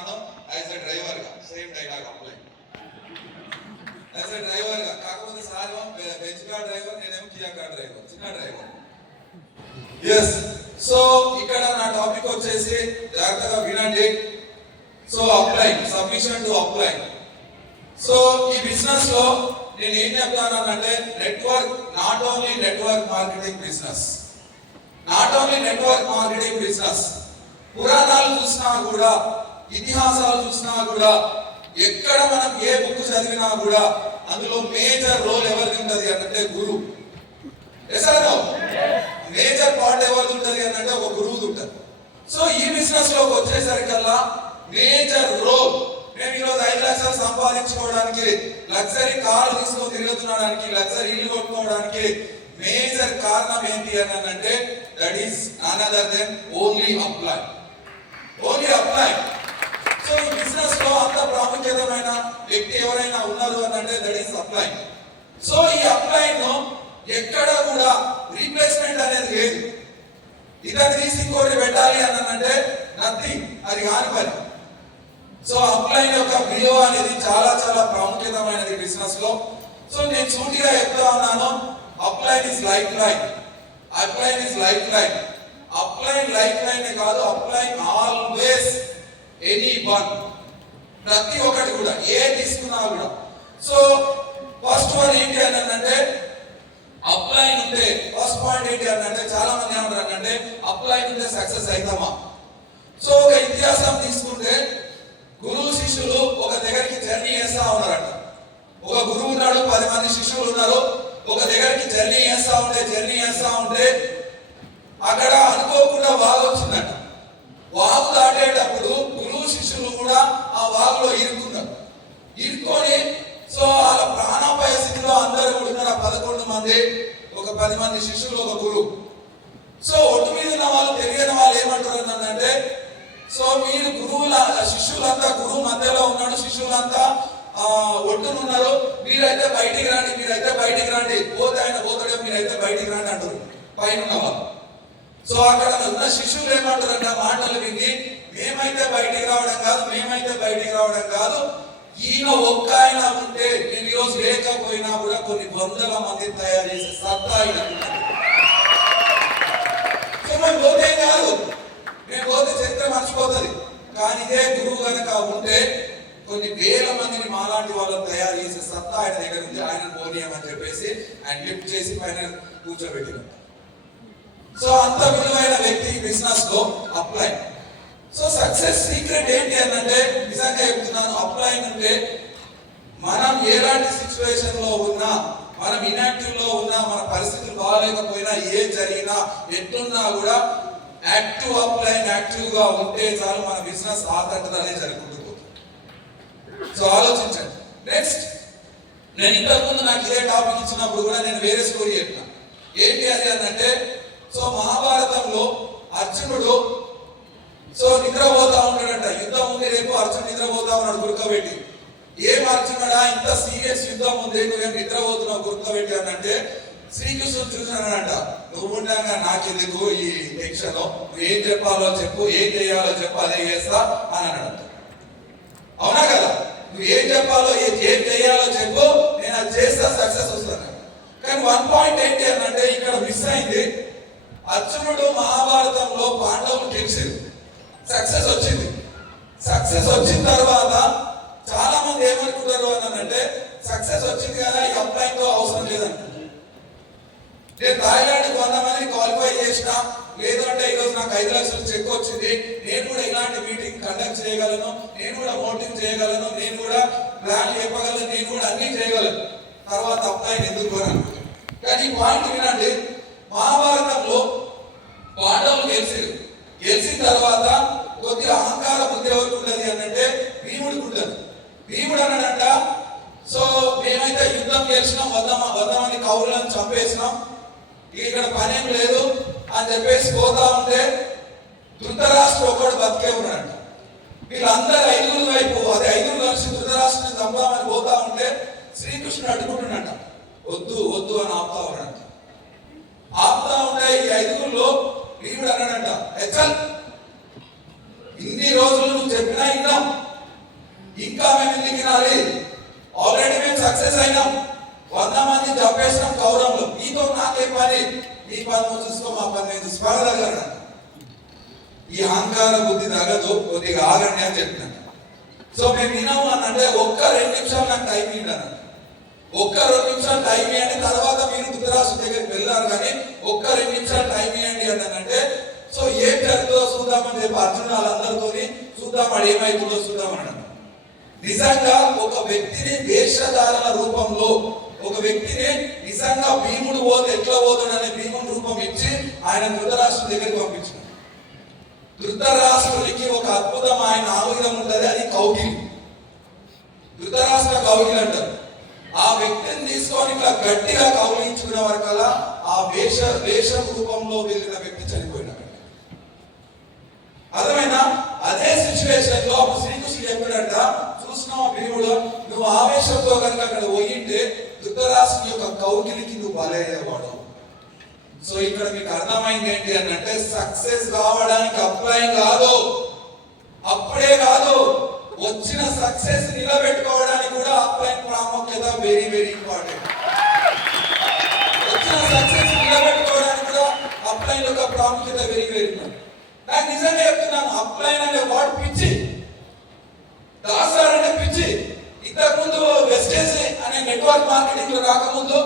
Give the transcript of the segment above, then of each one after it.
చెప్తున్నాను as a driver గా same dialogue apply as a driver గా. కాకపోతే సార్ బెంచ్ కార్ డ్రైవర్, నేనేమో కియా కార్ డ్రైవర్, చిన్న డ్రైవర్. ఎస్, సో ఇక్కడ నా టాపిక్ వచ్చేసి జాగ్రత్తగా వినండి. So apply, submission to apply. So ఈ బిజినెస్ లో నేను ఏం చెప్తానంటే network, not only network marketing business, not only network marketing business. పురాణాలు చూసినా కూడా, ఇతిహాసాలు చూసినా కూడా, ఎక్కడ మనం ఏ బుక్ చదివినా కూడా అందులో మేజర్ రోల్ ఎవరిది ఉంటది అంటే గురువు. మేజర్ పార్ట్ ఎవరిది ఉంటది అంటే ఒక గురువుది ఉంటది. సో ఈ బిజినెస్ లోకి వచ్చేసరికల్లా మేజర్ రోల్, మేము ఈరోజు 5 లక్షలు సంపాదించుకోవడానికి, లగ్జరీ కార్లు తీసుకొని తిరుగుతున్నాడానికి, లగ్జరీ ఇల్లు కొట్టుకోవడానికి మేజర్ కారణం ఏంటి అని అంటే that is none other than only apply, only apply. So ఈ బిజినెస్ లో అంత ప్రాముఖ్యతమైన వ్యక్తి ఎవరైనా ఉన్నారు అని అంటే దట్ ఈస్ అప్లై. సో ఈ అప్లై ను ఎక్కడ కూడా రీప్లేస్మెంట్ అనేది లేదు. ఇతను తీసి ఇంకోటి పెట్టాలి అని అంటే నథింగ్, అది కాని పని. సో అప్లై యొక్క విలువ అనేది చాలా చాలా ప్రాముఖ్యతమైనది బిజినెస్ లో. సో నేను సూటిగా చెప్తా ఉన్నాను, apply is life line, apply is life line. Apply life line కాదు, అప్లై ఆల్వేస్ ఎనీ వన్, ప్రతి ఒక్కటి కూడా ఏ తీసుకున్నా కూడా. సో ఫస్ట్ వన్ ఏంటి అని అంటే అప్లై ఉంటే, ఫస్ట్ పాయింట్ ఏంటి అని అంటే చాలా మంది ఏమంటారు అంటే అప్లై ఉంటే సక్సెస్ అవుతామా. సో ఒక ఇతిహాసం తీసుకుంటే గురువు శిష్యులు ఒక దగ్గరికి జర్నీ చేస్తా ఉన్నారంట. ఒక గురువు ఉన్నాడు, 10 మంది శిష్యులు ఉన్నారు. ఒక దగ్గరికి జర్నీ చేస్తా ఉంటే అక్కడ అనుకోకుండా వాగు వచ్చిందంట. వాగు దాటేటప్పుడు గురువు శిష్యులు కూడా ఆ వాగులో ఇరుక్కున్నారు. ఇరుక్కొని సో వాళ్ళ ప్రాణాపాయ స్థితిలో అందరూ కూడా ఉన్నారు. 11 మంది, ఒక 10 మంది శిష్యులు, ఒక గురువు. సో ఒట్టు మీద ఉన్న వాళ్ళు, తెలియని వాళ్ళు ఏమంటారు అంటే సో మీరు గురువుల శిష్యులంతా, గురువు మధ్యలో ఉన్నాడు, శిష్యులంతా ఒడ్డునున్నారు, మీరైతే బయటికి రండి, మీరైతే బయటికి రండి, పోతే ఆయన పోతాడే, మీరైతే బయటికి రండి అంటారు పైన వాళ్ళు. సో అక్కడ ఉన్న శిష్యులు ఏమంటారు అంటే మాటలు విని మేమైతే బయటికి రావడం కాదు, మేమైతే బయటికి రావడం కాదు, ఈయన ఒక్క ఆయన ఉంటే నేను ఈరోజు లేకపోయినా కూడా కొన్ని 100 మంది తయారు చేసే సత్తా ఆయన. సో మేము పోతే కాదు, మేము పోతే చరిత్ర మర్చిపోతుంది, కానీ ఇదే గురువు కనుక ఉంటే కొన్ని 1000 మందిని మాలాంటి వాళ్ళని తయారు చేసే సత్తా ఆయన దగ్గర ఉంది. ఆయన పోనీయమని చెప్పేసి ఆయన లిఫ్ట్ చేసి పైన కూర్చోబెట్టిన. సో అంత విలువైన వ్యక్తి బిజినెస్ లో అప్లై. సో సక్సెస్ సీక్రెట్ ఏంటి అని అంటే నిజంగా చెప్తున్నాను, అప్లై అంటే మనం ఎలాంటి సిచ్యువేషన్ లో ఉన్నా, మనం ఇన్యాక్టివ్ లో ఉన్నా, మన పరిస్థితులు బాగాలేకపోయినా, ఏ జరిగినా, ఎట్లున్నా కూడా యాక్టివ్ అప్లై, యాక్టివ్ గా ఉంటే చాలు, మన బిజినెస్ ఆతంటనే జరుగుతుంది. సో ఆలోచించండి. నెక్స్ట్, నేను ఇంతకుముందు నాకు ఇదే టాపిక్ ఇచ్చినప్పుడు కూడా నేను వేరే స్టోరీ చెప్పిన. ఏంటి అది అంటే సో మహాభారతంలో అర్జునుడు సో నిద్రపోతా ఉంటాడంట. యుద్ధం ఉంది రేపు, అర్జునుడు నిద్రపోతా ఉన్నాడు గురుకబెట్టి. ఏం అర్జునుడా ఇంత సీరియస్ యుద్ధం ఉంది, నువ్వేం నిద్రపోతున్నావు గురుకబెట్టి అని అంటే శ్రీకృష్ణుడు చూసానంట, నువ్వు ఉండగా నాకెందుకు ఈ టెన్షన్, నువ్వు ఏం చెప్పాలో చెప్పు, ఏం చేయాలో చెప్పు, అదే చేస్తా అని అన్నాడు. అవునా కదా, నువ్వు ఏం చెప్పాలో ఏం చేయాలో చెప్పు, నేను అది చేస్తా, సక్సెస్ వస్తాను. కానీ 1 పాయింట్ ఏంటి అని అంటే ఇక్కడ మిస్ అయింది. అర్జునుడు మహాభారతంలో పాండవులు గెలిచారు, సక్సెస్ వచ్చింది. సక్సెస్ వచ్చిన తర్వాత చాలా మంది ఏమనుకుంటారు అని అంటే సక్సెస్ వచ్చింది కదా, ఈ అప్లైతో అవసరం లేదంట. నేను థాయిలాండ్కి 100 మందిని క్వాలిఫై చేసిన, లేదంటే ఈరోజు నాకు 5 లక్షలు చెక్ వచ్చింది, నేను కూడా ఇలాంటి మీటింగ్ కండక్ట్ చేయగలను, నేను కూడా మోటివ్ చేయగలను, నేను కూడా ప్లాన్ చెప్పగలను, నేను కూడా అన్ని చేయగలను, తర్వాత అప్లై ఎందుకు అని అనుకుంటాను. కానీ ఈ పాయింట్ వినండి, మహాభారతంలో పాండవులు గెలిచిన తర్వాత కొద్దిగా అహంకార బుద్ధి ఎవరికి ఉండదు అని అంటే భీముడికి ఉండదు. భీముడు అన్నాడంట, సో మేమైతే యుద్ధం గెలిచినాం, 100 మంది కౌరులను చంపేసినాం, ఇక్కడ పనేం లేదు అని చెప్పేసి పోతా ఉంటే ధృతరాష్ట్రుడు ఒకడు బతికే ఉన్నాడు. వీళ్ళందరూ 5 వైపు, అది 5 కలిసి ధృతరాష్ట్రుని చంపామని పోతా ఉంటే శ్రీకృష్ణుడు అడ్డుకుంటున్నాడు, వద్దు వద్దు అని ఆపుతా ఉన్నాడు. ఆపుతా ఉంటే ఈ 5లో భీముడు అన్నాడంట, హెచ్చల్ ఇన్ని రోజులు నువ్వు చెప్పినా విన్నాం. ఇంకా మేము ఎందుకు వినాలి? ఆల్రెడీ మేము సక్సెస్ అయినాం. 100 మంది చెప్పేసినాం కౌరంలో. మీతో నాకే పని, మీ పని నువ్వు చూసుకో, మా పని నేను చూసుకోగలగాను. ఈ అహంకార బుద్ధి తగదు, కొద్దిగా ఆగండి అని చెప్పినాను. సో మేము వినాము అని అంటే ఒక్క 2 నిమిషాలు నాకు టైం ఇవ్వండి అన్న. ఒక్క 2 నిమిషాలు టైం ఇవ్వండి, తర్వాత మీరు ధృతరాష్ట్ర దగ్గరికి వెళ్ళారు, కానీ ఒక్క 2 నిమిషాలు టైం ఇవ్వండి అని అంటే సో ఏం జరుగుతుందో చూద్దామని చెప్పి అర్జున్ వాళ్ళందరితో చూద్దాం, వాడు ఏమైతుందో చూద్దామన్నాడు. నిజంగా ఒక వ్యక్తిని వేషధారణ రూపంలో, ఒక వ్యక్తిని నిజంగా భీముడు పోతే ఎట్లా పోతాడు అనే భీముడు రూపం ఇచ్చి ఆయన ధృతరాష్ట్ర దగ్గరికి పంపించాడు. ధృతరాష్ట్రునికి ఒక అద్భుతమైన ఆయుధం ఉంటది, అది కౌగిలి. ధృతరాష్ట్ర కౌగిలి అంటారు. ఆ వ్యక్తిని తీసుకొని ఇట్లా గట్టిగా కౌగిలించుకునే వరకల్లా ఆ వేషం రూపంలో వెళ్ళిన వ్యక్తి చనిపోయినాడు. అర్థమైనా? అదే సిచ్యువేషన్ లో అప్పుడు శ్రీకృష్ణుడు చెప్పాడంట, చూసినావా భీముడు, నువ్వు ఆవేశంతో కనుక అక్కడ పోయింటే ధృతరాష్ట్రుని యొక్క కౌగిలికి నువ్వు బలయ్యేవాడు. సో ఇక్కడ మీకు అర్థమైంది ఏంటి అని అంటే, సక్సెస్ కావడానికి అప్లై కాదు, అప్పుడే కాదు, వచ్చిన సక్సెస్ నిలబెట్టుకోవడానికి కూడా అప్లై ప్రాముఖ్యత వెరీ వెరీ ఇంపార్టెంట్. వచ్చిన సక్సెస్ నిలబెట్టుకోవడానికి కూడా అప్లై యొక్క ప్రాముఖ్యత వెరీ వెరీ ఇంపార్టెంట్. నాకు నిజంగా చెప్తున్నాను, అప్లై అనే వాడు పిచ్చి, దాసార్ అంటే పిచ్చి. ఇంతకుముందు వెస్టేజ్ అనే నెట్వర్క్ మార్కెటింగ్ లో రాకముందు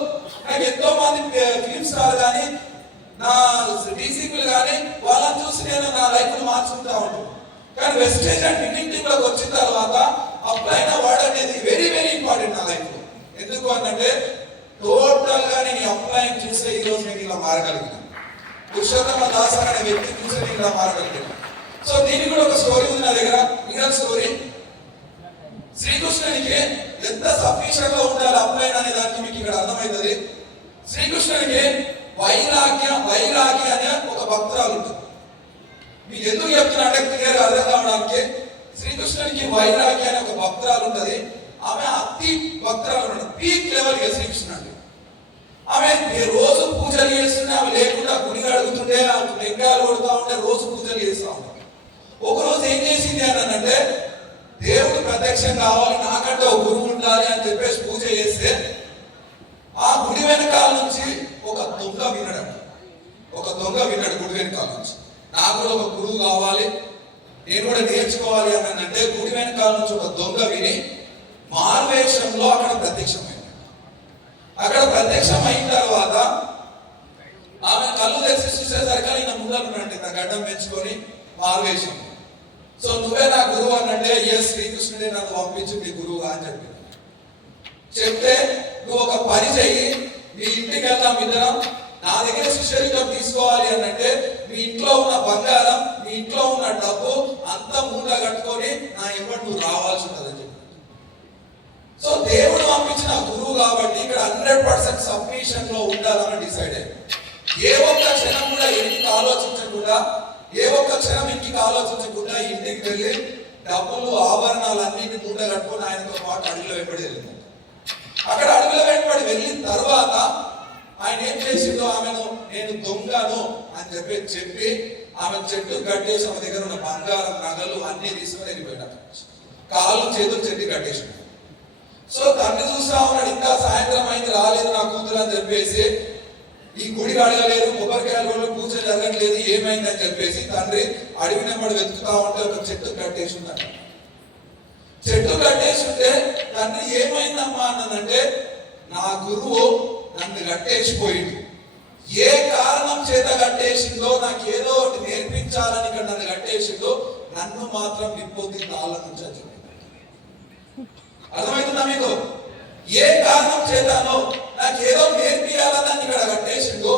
నాకు ఎంతో మంది ఫిలిం స్టార్ కానీ నా డీసీపీలు కానీ వాళ్ళని చూసి నేను నా లైఫ్ మార్చుకుంటా ఉంటాను. కానీ వెస్టేజ్ అండ్ విన్నింగ్ టీమ్ లోకి వచ్చిన తర్వాత అప్లైన వర్డ్ అనేది వెరీ వెరీ ఇంపార్టెంట్ నా లైఫ్ లో. ఎందుకు అంటే టోటల్ గా నేను అప్లైన్ చూస్తే ఈ రోజు నేను ఇలా మారగలిగిన, పురుషోత్తమ దాస్ అనే వ్యక్తిని చూస్తే నేను ఇలా మారగలిగిన. సో దీనికి కూడా ఒక స్టోరీ ఉంది నా దగ్గర. Real story. శ్రీకృష్ణునికి ఎంత సఫిషియెంట్ గా ఉండాలి అప్లైన్ అనే దానికి మీకు ఇక్కడ అర్థమవుతుంది. శ్రీకృష్ణునికి వైరాగి అనే ఒక భక్తురాలు ఉంటుంది. మీకు ఎందుకు చెప్తున్నా అంటే క్లియర్ అర్థం కావడానికి, శ్రీకృష్ణునికి వైరాగి అనే ఒక భక్తురాలు ఉంటుంది. ఆమె అతి భక్తురాలు ఉంటుంది, పీక్ లెవెల్ గా శ్రీకృష్ణుడు. ఆమె రోజు పూజలు చేస్తుంటే, ఆమె లేకుండా గుడిగా అడుగుతుంటే, టెంకాయలు కొడుతూ ఉంటే రోజు పూజలు చేస్తూ ఉంటాం. ఒక రోజు ఏం చేసింది అని అంటే, దేవుడు ప్రత్యక్షం కావాలి, నాకంటే ఒక గురువు ఉండాలి అని చెప్పేసి పూజ చేస్తే ఆ గుడి వెనకాల నుంచి ఒక దొంగ విన్నాడు గుడి వెనకాల నుంచి, నాకు కూడా ఒక గురువు కావాలి, నేను కూడా నేర్చుకోవాలి అని అంటే గుడి వెనకాల నుంచి ఒక దొంగ విని మారువేషంలో అక్కడ ప్రత్యక్షమైంది. అక్కడ ప్రత్యక్షం అయిన తర్వాత ఆమె కళ్ళు తెరిచి చూసేసరికి ఈయన ముందరున్నట్టు ఇంత గడ్డం పెంచుకొని మారువేషం. సో నువ్వే నా గురువు అనంటే, ఎస్ శ్రీకృష్ణుడే నన్ను పంపించి మీ గురువుగా అని చెప్పి చెప్తే, నువ్వు ఒక పని చెయ్యి, మీ ఇంటికి వెళ్దాం ఇద్దరం, నా దగ్గర శిష్యరికం తీసుకోవాలి అని అంటే మీ ఇంట్లో ఉన్న బంగారం, మీ ఇంట్లో ఉన్న డబ్బు అంతా మూట కట్టుకొని నా ఇవ్వడు నువ్వు రావాల్సి ఉంటుందని చెప్పి. సో దేవుడు పంపించిన గురువు కాబట్టి ఇక్కడ 100% సబ్మిషన్ లో ఉండాలని డిసైడ్ అయ్యి, ఏ ఒక్క క్షణం కూడా ఇంటికి ఆలోచించకుండా, ఏ ఒక్క క్షణం ఇంటికి ఆలోచించకుండా ఇంటికి వెళ్ళి డబ్బులు ఆభరణాలు అన్నింటినీ మూట కట్టుకొని ఆయనతో పాటు అడుగులో వెంబడి వెళ్ళింది. అక్కడ అడుగుల వెంబడి వెళ్ళిన తర్వాత ఆయన ఏం చేసిందో, ఆమెను నేను దొంగను అని చెప్పి ఆమె చెట్టు కట్టేసి ఆమె దగ్గర ఉన్న బంగారం నగలు అన్ని తీసుకొని వెళ్ళిపోయినాడు. కాళ్ళు చేతులు చెట్టు కట్టేసి. సో తండ్రి చూస్తా ఉన్నాడు, ఇంకా సాయంత్రం అయింది రాలేదు నా కూతురు అని చెప్పేసి, ఈ గుడికి అడగలేదు, కొబ్బరికాయలు కూడా పూజ జరగట్లేదు, ఏమైంది అని చెప్పేసి తండ్రి అడిగినప్పుడు వెతుకుతా ఉంటే ఒక చెట్టు కట్టేసి ఉన్నాడు. చెట్టు కట్టేసి ఉంటే తండ్రి ఏమైందమ్మా అన్నదంటే, నా గురువు నన్ను కట్టేసిపోయింది, ఏ కారణం చేత కట్టేసిందో, నాకు ఏదో ఒకటి నేర్పించాలని ఇక్కడ నన్ను కట్టేసిందో, నన్ను మాత్రం విప్పొద్ది తాళ్ళ నుంచి అని చెప్పి. అర్థమవుతుందా మీకు? ఏ కారణం చేతానో నాకు ఏదో నేర్పియాలని నన్ను ఇక్కడ కట్టేసిందో,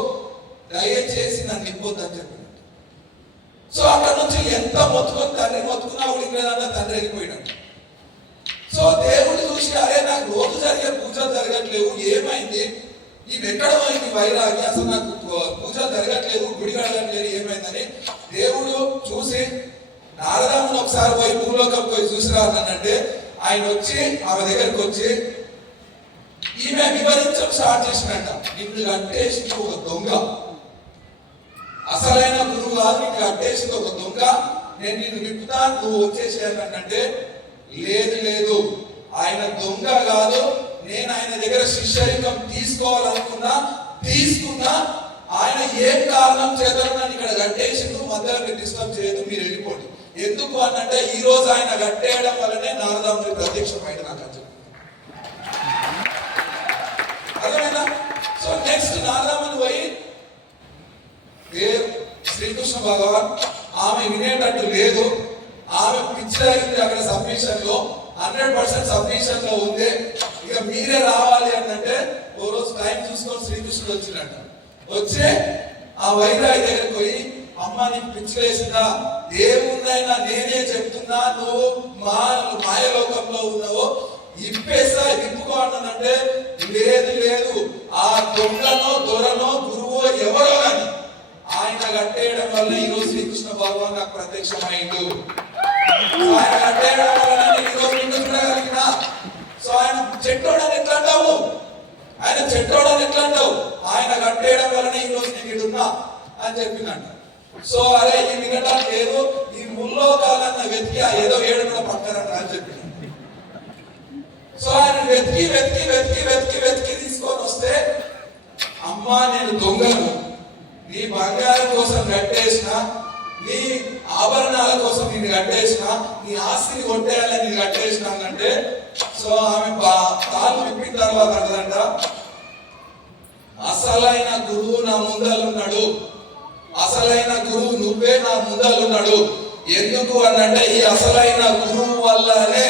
దయచేసి నన్ను నింపొద్దు అని చెప్పి. సో అక్కడ నుంచి ఎంత మొత్తుకొని తండ్రి మొత్తుకున్నా ఉడికిలేదన్న తండ్రి వెళ్ళిపోయినాడు. సో దేవుడు చూసి, అరే నాకు రోజు జరిగే పూజలు జరగట్లేవు, ఏమైంది, ఇవి ఎక్కడ పోయింది వైరాగి, అసలు నాకు పూజలు జరగట్లేదు, గుడి కడగట్లేదు, ఏమైందని దేవుడు చూసి నారదముని ఒకసారి పోయి భూలోకం పోయి చూసి రానంటే, ఆయన వచ్చి ఆమె దగ్గరికి వచ్చి ఈమె వివరించడం స్టార్ట్ చేసినట్ట, నిన్ను కట్టేసింది ఒక దొంగ, అసలైన గురువు కాదు, నిన్ను కట్టేసింది ఒక దొంగ, నేను నిన్ను విప్పుతా, నువ్వు వచ్చేసేయాలంటే లేదు లేదు, ఆయన దొంగ కాదు, నేను ఆయన దగ్గర శిష్యరికం తీసుకోవాలనుకున్నా, తీసుకున్నా. ఆయన ఏం కారణం చేత నన్ను ఇక్కడ కట్టేసిండు, మధ్యలో మీరు డిస్టర్బ్ చేయదు, మీరు వెళ్ళిపోండి. ఎందుకు అనంటే ఈ రోజు ఆయన కట్టేయడం వల్లనే నారదాముని ప్రత్యక్షమైన నాకు అని చెప్పి అర్థమైనా. సో నెక్స్ట్ నారదాముని పోయి శ్రీకృష్ణ భగవాన్ ఆమె వినేటట్టు లేదు, ఆమె పిచ్చి అక్కడ సబ్మిషన్ లో 100% సబ్మిషన్ లో ఉంది, ఇక మీరే రావాలి అంటే ఓ రోజు టైం చూసుకొని శ్రీకృష్ణుడు వచ్చినట్ట. వచ్చే ఆ వైరాగి దగ్గరికి పోయి, అమ్మ నీకు పిచ్చిలేసిందా, దేవుణ్ణైనా నేనే చెప్తున్నా, నువ్వు మాయలోకంలో ఉన్నావు, ఇప్పేసా ఇప్పుకోవాలంటే లేదు లేదు, ఆ దొంగనో దొరనో గురువో ఎవరో కానీ ఆయన కట్టేయడం వల్ల ఈరోజు శ్రీకృష్ణ భగవాన్ నాకు ప్రత్యక్షమైండు. ఆయన కట్టేయడం వల్ల నేను ఈరోజు నిన్ను చూడగలిగినా. సో ఆయన చెట్టోడని ఎట్లా అంటావు, ఆయన చెట్టోడని ఎట్లా అంటావు, ఆయన కట్టేయడం వల్లనే ఈరోజు నేను ఇడున్నా అని చెప్పిందంట. సో అరే ఈ వినడానికి లేదు, ఈ ముల్లోకాలన్న వెతికి ఏదో ఏడు కూడా పక్కన అని చెప్పిన. సో ఆయన వెతికి వెతికి వెతికి వెతికి వెతికి తీసుకొని వస్తే, అమ్మా నేను దొంగను, నీ బంగారం కోసం కట్టేసిన, నీ ఆభరణాల కోసం నేను కట్టేసిన, నీ ఆస్తిని కొట్టేయాలని నేను కట్టేసిన అంటే. సో ఆమె తాను విప్పిన తర్వాత అంటదంట, అసలైన గురువు నా ముందలున్నాడు, అసలైన గురువు నువ్వే నా ముందలున్నాడు. ఎందుకు అనంటే ఈ అసలైన గురువు వల్లనే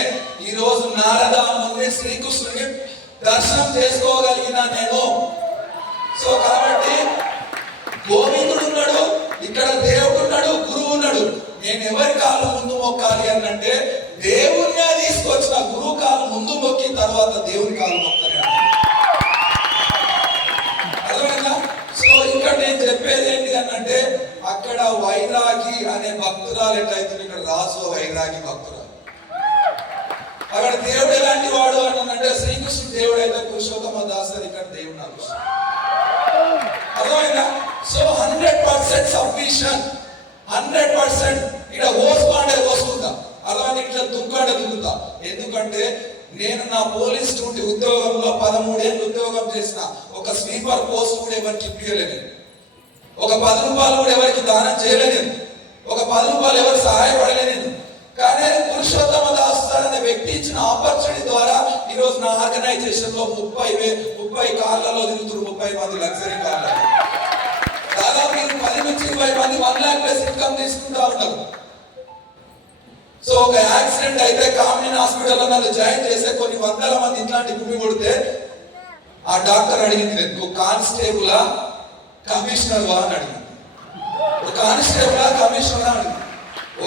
ఈ రోజు నారదాముని శ్రీకృష్ణుని దర్శనం చేసుకోగలిగిన నేను. సో కాబట్టి గోవిందుడు ఉన్నాడు, ఇక్కడ దేవుడు ఉన్నాడు, గురువు ఉన్నాడు. నేను ఎవరి కాళ్ళు ముందు మొక్కాలి అనంటే దేవుణ్ణే తీసుకొచ్చిన గురువు కాళ్ళు ముందు మొక్కిన తర్వాత దేవుని కాళ్ళు మొక్కాలి. అర్థమైందా? సో ఇక్కడ నేను చెప్పేది ఏంటి అనంటే, అక్కడ వైరాగి అనే భక్తురాలు ఎట్లయితే ఇక్కడ రాసు వైరాగి భక్తురాలు, అక్కడ దేవుడు ఎలాంటి వాడు అని అంటే శ్రీకృష్ణుడు దేవుడు అయితే పురుషోత్తమ దాసరి ఇక్కడ దేవుడు నాకు. అర్థమైందా? సో 100% సబ్మిషన్, 100% ఇక్కడ ఓసుకుంటే ఓసుకుంటా, అర్థమైంది, ఇట్లా దుంకంటే దుంకుతా. ఎందుకంటే నేను నా పోలీస్ డ్యూటీ ఉద్యోగంలో 13 ఏళ్ళు ఉద్యోగం చేసిన, ఒక స్వీపర్ పోస్ట్ కూడా ఎవరికి ఇప్పించలేదు, ఒక 10 రూపాయలు కూడా ఎవరికి దానం చేయలేదు, ఒక 10 రూపాయలు ఎవరు సహాయపడలేదు. కానీ పురుషోత్తమ దాస్ అనే వ్యక్తి ఇచ్చిన ఆపర్చునిటీ ద్వారా ఈ రోజు నా ఆర్గనైజేషన్ లో 30 కార్లలో తిరుగుతున్నారు, 30 మంది లగ్జరీ కార్లలో, దాదాపు 10 నుంచి 20 మంది 1 lakh ప్లస్ ఇన్కమ్ తీసుకుంటా ఉన్నారు. సో ఒక యాక్సిడెంట్ అయితే కామిన్ హాస్పిటల్లో నన్ను జాయిన్ చేసే కొన్ని వందల మంది ఇట్లాంటి భూమి కొడితే ఆ డాక్టర్ అడిగింది, నువ్వు కానిస్టేబులా కమిషనర్ వా అని అడిగింది. కానిస్టేబులా కమిషనర్ అడిగింది.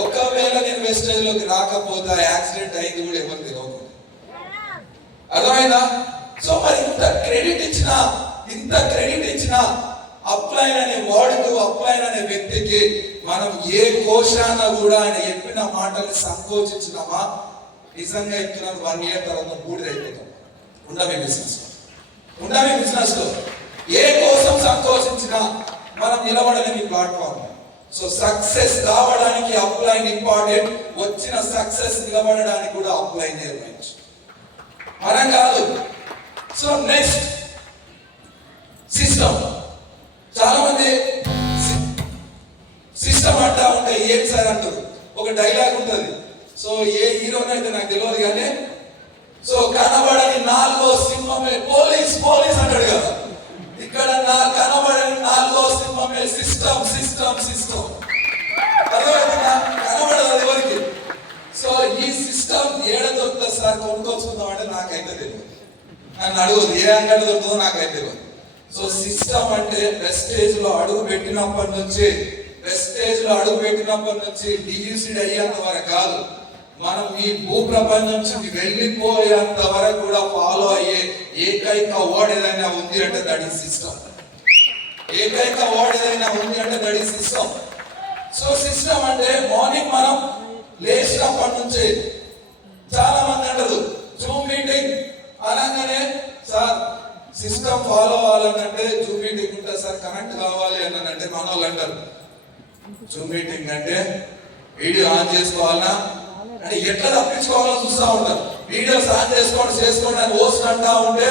ఒకవేళ నేను వెస్టేజ్ లోకి రాకపోతే యాక్సిడెంట్ అయింది కూడా ఎవరు తెలియదు. అర్థమైందా? సో మరి ఇంత క్రెడిట్ ఇచ్చిన అప్లైన్ అనే వాడుకు, అప్లైన్ అనే వ్యక్తికి మనం ఏ కోశాన కూడా ఆయన చెప్పిన మాటల్ని సంకోచించినామా? నిజంగా చెప్తున్నాను, 1 year తర్వాత బూడిదైపోతాం. ఉండమే బిజినెస్ లో ఏ కోసం సంకోచించినా మనం నిలబడలేని ప్లాట్ఫామ్. సో సక్సెస్ కావడానికి అప్లైన్ ఇంపార్టెంట్, వచ్చిన సక్సెస్ నిలబడడానికి కూడా అప్లైన్ నిర్వహించు, మనం కాదు. So next system. చాలా మంది సిస్టమ్ అంటా ఉంటే ఏం సార్ అంటారు, ఒక డైలాగ్ ఉంటుంది. సో ఏ హీరోనైతే నాకు తెలియదు కానీ, సో కనబడని 4వ సింహమే పోలీస్ అంటాడు కదా, ఇక్కడ కనబడని 4వ సింహమే సిస్టమ్. అర్థమైందా? కనబడదు ఎవరికి. సో ఈ సిస్టమ్ ఏడ దొరుకుతుంది సార్, కొనుక్కొచ్చుకుందాం అంటే నాకైతే తెలియదు, నన్ను అడగదు ఏ అంగడి దొరుకుతుందో నాకైతే తెలియదు. సో సిస్టమ్ అంటే వెస్టేజ్ లో అడుగు పెట్టినప్పటి నుంచి డియూసిడ్ అయ్యేంత వరకు కాదు, మనం ఈ భూ ప్రపంచం నుంచి వెళ్ళిపోయేంత వరకు కూడా ఫాలో అయ్యే ఏకైక వర్డ్ ఏదైనా ఉంది అంటే that is system. So system అంటే మార్నింగ్ మనం లేచినప్పటి నుంచి చాలా మంది అంటారు జూమ్ మీటింగ్ అనగానే, సార్ సిస్టమ్ ఫాలో అవ్వాలంటే జూమ్ మీటింగ్ ఉంటుంది సార్, కనెక్ట్ కావాలి అని అంటే మన వాళ్ళు అంటారు జూమ్ మీటింగ్ అంటే వీడియో ఆన్ చేసుకోవాలన్నా అంటే ఎట్లా తప్పించుకోవాలో చూస్తూ ఉంటారు. వీడియోస్ ఆన్ చేసుకోండి అని హోస్ట్ అంటా ఉంటే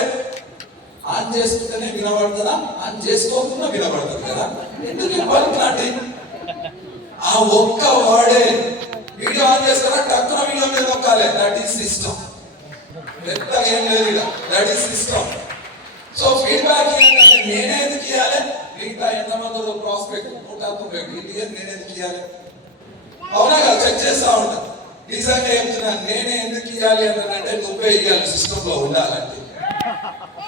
ఆన్ చేసుకుంటేనే వినబడుతుందా, ఆన్ చేసుకోకుండా వినబడుతుంది కదా. ఎందుకు ఇబ్బంది? ఆ ఒక్క వాడే వీడియో ఆన్ చేస్తారా టక్కున వీడియో మీద నొక్కాలి. That is system. పెద్దగా ఏం లేదు ఇక, that is system. So feedback ఏంటంటే నేనే ఎందుకు ఇవ్వాలి? మిగతా ఎంతమంది ప్రాస్పెక్ట్ 190 నేనే ఎందుకు ఇవ్వాలి? అవునా కదా, చెక్ చేస్తా ఉంటా. నిజంగా చెప్తున్నాను, నేనే ఎందుకు ఇవ్వాలి అంటే నువ్వే ఇవ్వాలి సిస్టమ్ లో ఉండాలంటే.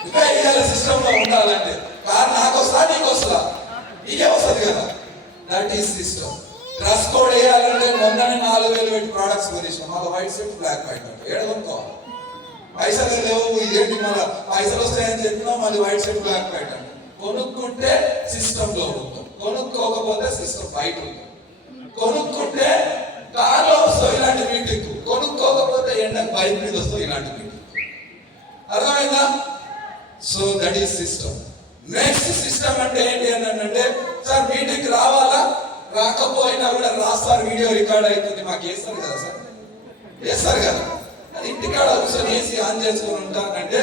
నువ్వే ఇవ్వాలి సిస్టమ్ లో ఉండాలంటే. కారణం నాకు వస్తా నీకు వస్తుందా? నీకే వస్తుంది కదా. That is system. Dress code వేయాలంటే మొన్ననే 4000 పెట్టి ప్రోడక్ట్స్ కొనిస్తాం. మాకు వైట్ షర్ట్ బ్లాక్ వైట్ అంటే ఏడనుకోవాలి. పైసలు లేవు, ఇదేంటి మళ్ళీ పైసలు వస్తాయని చెప్పినా మళ్ళీ వైట్ షర్ట్ బ్లాక్ వైట్ అంటే. కొనుక్కుంటే సిస్టమ్ లో ఉంటాం, కొనుక్కోకపోతే సిస్టమ్ బయట ఉంటాం. కొనుక్కుంటే కార్లో వస్తావు ఇలాంటి మీటింగ్, కొనుక్కోకపోతే ఎండకు బైక్ మీద వస్తావు ఇలాంటి మీటింగ్. అర్థమైందా? So that is system. Next system అంటే ఏంటి అని అంటే, సార్ మీటింగ్ రావాలా, రాకపోయినా కూడా రాస్తారు, వీడియో రికార్డ్ అవుతుంది, మాకు వేస్తారు కదా సార్, వేస్తారు కదా. అది ఇంటికాడ కూర్చొని ఏసీ ఆన్ చేసుకుని ఉంటానంటే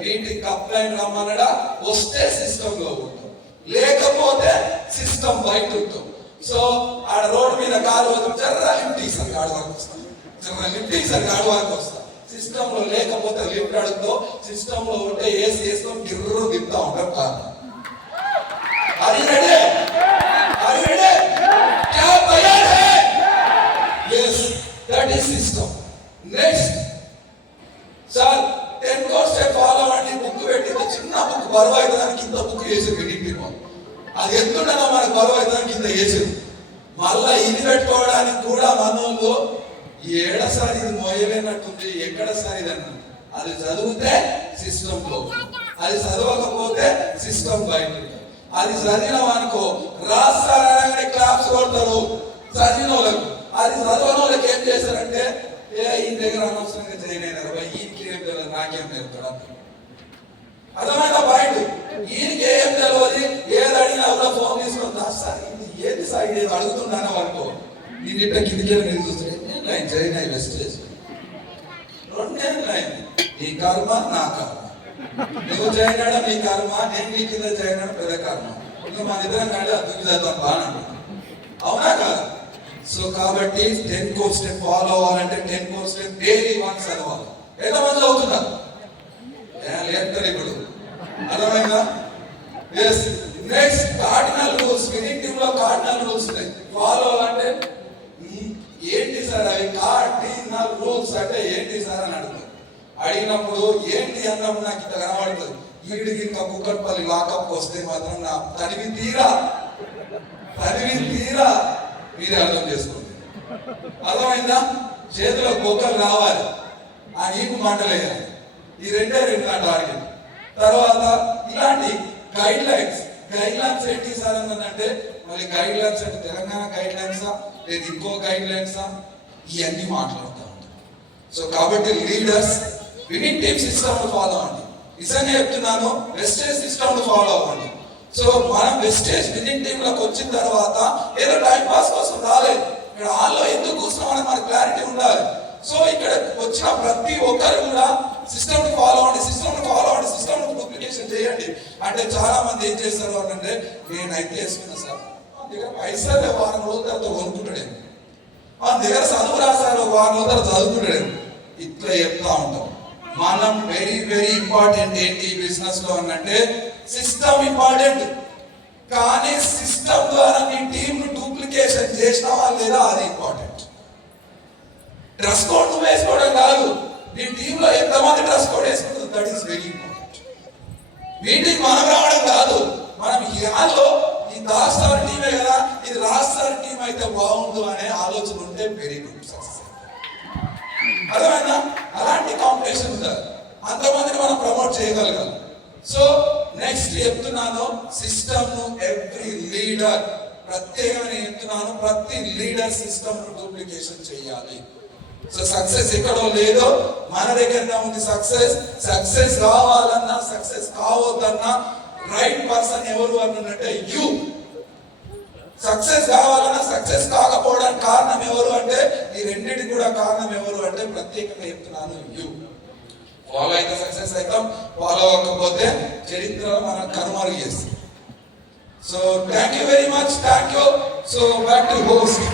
మీటింగ్ అప్లైన్ రమ్మనడా, వస్తే సిస్టమ్ లో ఉంటాం, లేకపోతే సిస్టమ్ బయట ఉంటాం. సో ఆడ రోడ్ మీద కారు వద్దాం, జర్రా లిఫ్ట్ ఇస్తారు, గాడి వరకు వస్తాం, జర్రా లిఫ్ట్ ఇస్తారు, గాడి వరకు వస్తాం. సిస్టమ్ లో లేకపోతే లిఫ్ట్ అడుగుతాం, సిస్టమ్ లో ఉంటే ఏసీ వేస్తాం, గిర్రు దింపుతా ఉంటాం కారు. అది రెడీ, అది రెడీ, క్యా తయార్ high? yes, that is system. Next sir 10 course follow అవ్వండి, బుక్ పెట్టింది, చిన్న బుక్ బరువు అవుతుందానికి ఇంత బుక్ చేసి పెట్టింది, అది ఎంతుండగా మనకు బరువు అవుతుందానికి ఇంత చేసేది. మళ్ళా ఇది పెట్టుకోవడానికి కూడా మనోళ్ళు ఏడసారి ఇది మోయలేనట్టుంది, ఎక్కడ సార్ ఇది అన్న. అది చదివితే సిస్టమ్ లో, అది చదవకపోతే సిస్టమ్ బయట. అది చదివిన అనుకో రాస్తారనగానే క్లాప్స్ కొడతారు చదివిన వాళ్ళకు. అది చదవని వాళ్ళకి ఏం చేస్తారంటే, ఈ దగ్గర అనవసరంగా జాయిన్ అయినారు, ఈయనకి ఏం తెలియదు, నాకేం నేర్పుతాడు. అర్థమైన బయట ఈయనకి ఏం తెలియదు, ఏది అడిగినా కూడా ఫోన్ తీసుకొని సార్ ఇది ఏది సార్ ఇది అడుగుతున్నాను అనుకో, ఇంటిట కిందికి మీరు చూస్తే జాయిన్ అయ్యి వెస్టేజ్ 2 ఏళ్ళు అయింది. నీ కర్మ నా కర్మ, నువ్వు జాయిన్ అయ్యడం నీ కర్మ, నేను నీ కింద జాయిన్ అయ్యడం పెద్ద కర్మ. ఇంకా మన ఇద్దరం కాదు అభివృద్ధి చదువు బాగా, అవునా కాదు? సో కాబట్టి 10 కోర్స్ స్టెప్ ఫాలో అవ్వాలంటే 10 కోర్స్ స్టెప్ డైలీ వన్స్ చదవాలి. ఎంతమంది అవుతున్నారు? లేపుతారు ఇప్పుడు, అర్థమైందా? Yes. Next cardinal rules, winning team లో కార్డినల్ రూల్స్ ఉన్నాయి, ఫాలో అంటే ఏంటి సార్ అవి? కార్డినల్ రూల్స్ అంటే ఏంటి సార్ అని అడుగుతారు. అడిగినప్పుడు ఏంటి అన్నప్పుడు నాకు ఇంత కనబడుతుంది, వీడికి ఇంకా కుక్కట్పల్లి లాకప్ వస్తే మాత్రం నా తనివి తీరా మీరే అర్థం చేసుకోండి. అర్థమైందా? చేతిలో కుక్కలు రావాలి, ఆ నీకు మంటలేయాలి. ఈ రెండే నా టార్గెట్. తర్వాత ఇలాంటి గైడ్ లైన్స్ ఏంటి సార్ అంటే, మళ్ళీ గైడ్ లైన్స్ అంటే తెలంగాణ గైడ్ లైన్సా లేదు ఇంకో గైడ్ లైన్సా, ఇవన్నీ మాట్లాడుతూ ఉంటాం. సో కాబట్టి leaders winning team system follow అవ్వండి. నిజంగా చెప్తున్నాను, వెస్టేజ్ సిస్టమ్ ఫాలో అవ్వండి. సో మనం వెస్టేజ్ వినింగ్ టీమ్ లోకి వచ్చిన తర్వాత ఏదో టైం పాస్ కోసం రాలేదు, ఇక్కడ హాల్లో ఎందుకు కూర్చున్నామని మనకు క్లారిటీ ఉండాలి. సో ఇక్కడ వచ్చిన ప్రతి ఒక్కరు కూడా సిస్టమ్ ఫాలో అవ్వండి, సిస్టమ్ డూప్లికేషన్ చేయండి. అంటే చాలా మంది ఏం చేస్తారు అంటే, నేనైతే వేసుకున్నా సార్, మన దగ్గర పైసలు వారం రోజుల తర్వాత కొనుక్కుంటాడేమో, మన దగ్గర చదువు రాశారు వారం రోజుల తర్వాత చదువుకుంటాడేమో, ఇట్లా చెప్తా ఉంటాం. మనం వెరీ ఇంపార్టెంట్ ఏంటి బిజినెస్ లో అంటే, సిస్టమ్ ఇంపార్టెంట్, కానీ సిస్టమ్ ద్వారా నీ టీమ్ డూప్లికేషన్ చేసినావా లేదా అది ఇంపార్టెంట్. డ్రెస్ కోడ్ నువ్వు వేసుకోవడం కాదు, నీ టీమ్ లో ఎంతమంది డ్రెస్ కోడ్ వేసుకుంటుంది, that is very important. Meeting మనం రావడం కాదు, మనం హాల్లో ఈ దాస్తారు టీమే కదా, ఇది రాస్తారు టీం అయితే బాగుండు అనే ఆలోచన ఉంటే వెరీ గుడ్ సక్సెస్. అర్థమైనా? అలాంటి కాంపిటీషన్ ఉండాలి, అంతమందిని మనం ప్రమోట్ చేయగలగాలి. సో నెక్స్ట్ చెప్తున్నాను, సిస్టమ్ ను ఎవ్రీ లీడర్, ప్రత్యేకమైన చెప్తున్నాను, ప్రతి లీడర్ సిస్టమ్ ను డూప్లికేషన్ చేయాలి. సో సక్సెస్ ఎక్కడో లేదో మన దగ్గర ఉంది. సక్సెస్ కావాలన్నా సక్సెస్ కావద్దన్నా రైట్ పర్సన్ ఎవరు అన్నట్టే యూ. సక్సెస్ కావాలన్నా సక్సెస్ కాకపోవడానికి కారణం ఎవరు అంటే, ఈ రెండింటికి కూడా కారణం ఎవరు అంటే ప్రత్యేకంగా చెప్తున్నాను, యూ. ఫాలో అయితే సక్సెస్ అవుతాం, ఫాలో అవ్వకపోతే చరిత్రలో మనం కనుమరుగు చేస్తాం. So thank you very much, thank you. So back to host.